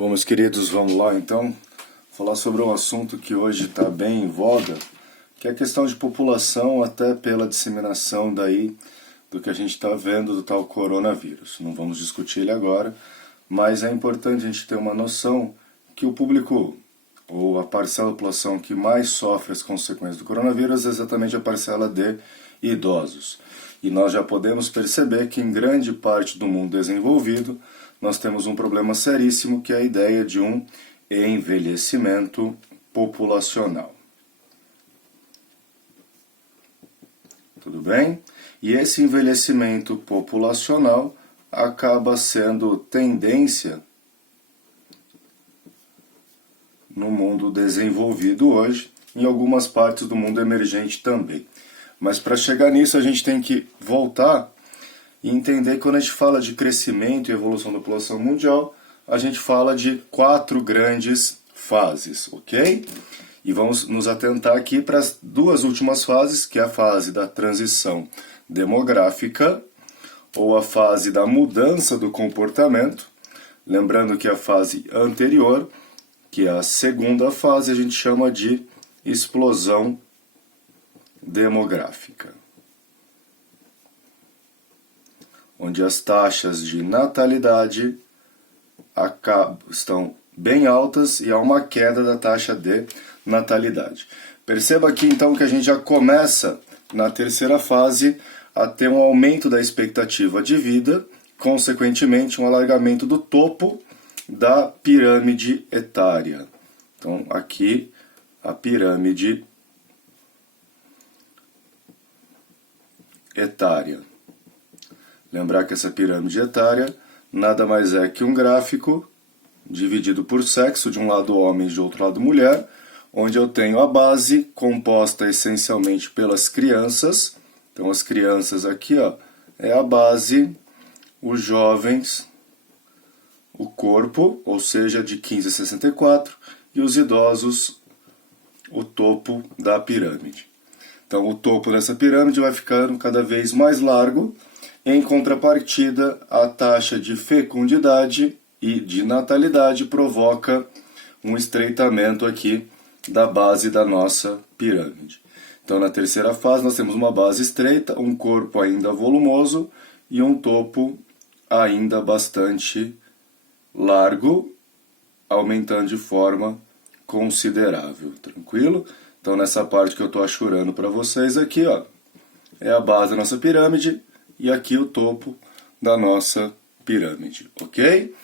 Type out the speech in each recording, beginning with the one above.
Bom, meus queridos, vamos lá então falar sobre um assunto que hoje está bem em voga, que é a questão de população, até pela disseminação daí do que a gente está vendo do tal coronavírus. Não vamos discutir ele agora, mas é importante a gente ter uma noção que o público, ou a parcela da população que mais sofre as consequências do coronavírus é exatamente a parcela de idosos. E nós já podemos perceber que em grande parte do mundo desenvolvido nós temos um problema seríssimo, que é a ideia de um envelhecimento populacional. Tudo bem? E esse envelhecimento populacional acaba sendo tendência no mundo desenvolvido hoje, em algumas partes do mundo emergente também. Mas para chegar nisso a gente tem que voltar e entender que quando a gente fala de crescimento e evolução da população mundial, a gente fala de 4 grandes fases, ok? E vamos nos atentar aqui para as 2 últimas fases, que é a fase da transição demográfica, ou a fase da mudança do comportamento. Lembrando que a fase anterior, que é a segunda fase, a gente chama de explosão demográfica, onde as taxas de natalidade estão bem altas e há uma queda da taxa de natalidade. Perceba aqui então que a gente já começa na terceira fase a ter um aumento da expectativa de vida, consequentemente um alargamento do topo da pirâmide etária. Então aqui a pirâmide etária. Lembrar que essa pirâmide etária nada mais é que um gráfico dividido por sexo, de um lado homem e de outro lado mulher, onde eu tenho a base composta essencialmente pelas crianças. Então as crianças aqui, ó, é a base, os jovens, o corpo, ou seja, de 15 a 64, e os idosos, o topo da pirâmide. Então o topo dessa pirâmide vai ficando cada vez mais largo. Em contrapartida, a taxa de fecundidade e de natalidade provoca um estreitamento aqui da base da nossa pirâmide. Então, na terceira fase, nós temos uma base estreita, um corpo ainda volumoso e um topo ainda bastante largo, aumentando de forma considerável. Tranquilo? Então, nessa parte que eu estou achurando para vocês aqui, ó, é a base da nossa pirâmide. E aqui o topo da nossa pirâmide, ok?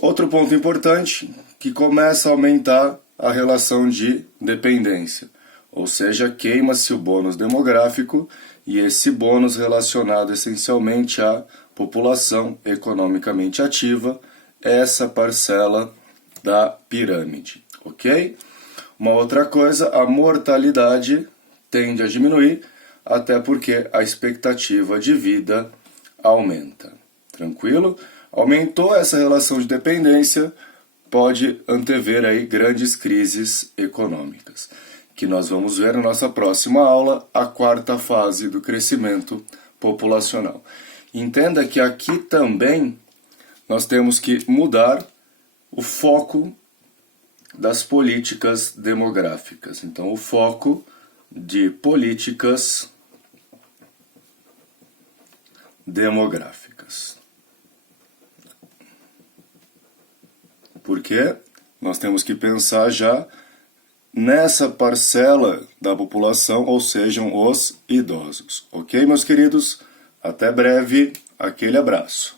Outro ponto importante, que começa a aumentar a relação de dependência. Ou seja, queima-se o bônus demográfico e esse bônus relacionado essencialmente à população economicamente ativa, essa parcela da pirâmide, ok? Uma outra coisa, a mortalidade tende a diminuir, até porque a expectativa de vida aumenta. Tranquilo? Aumentou essa relação de dependência, pode antever aí grandes crises econômicas, que nós vamos ver na nossa próxima aula, a 4ª fase do crescimento populacional. Entenda que aqui também nós temos que mudar o foco das políticas demográficas. Então, o foco de políticas demográficas. Porque nós temos que pensar já nessa parcela da população, ou sejam, os idosos. Ok, meus queridos? Até breve. Aquele abraço.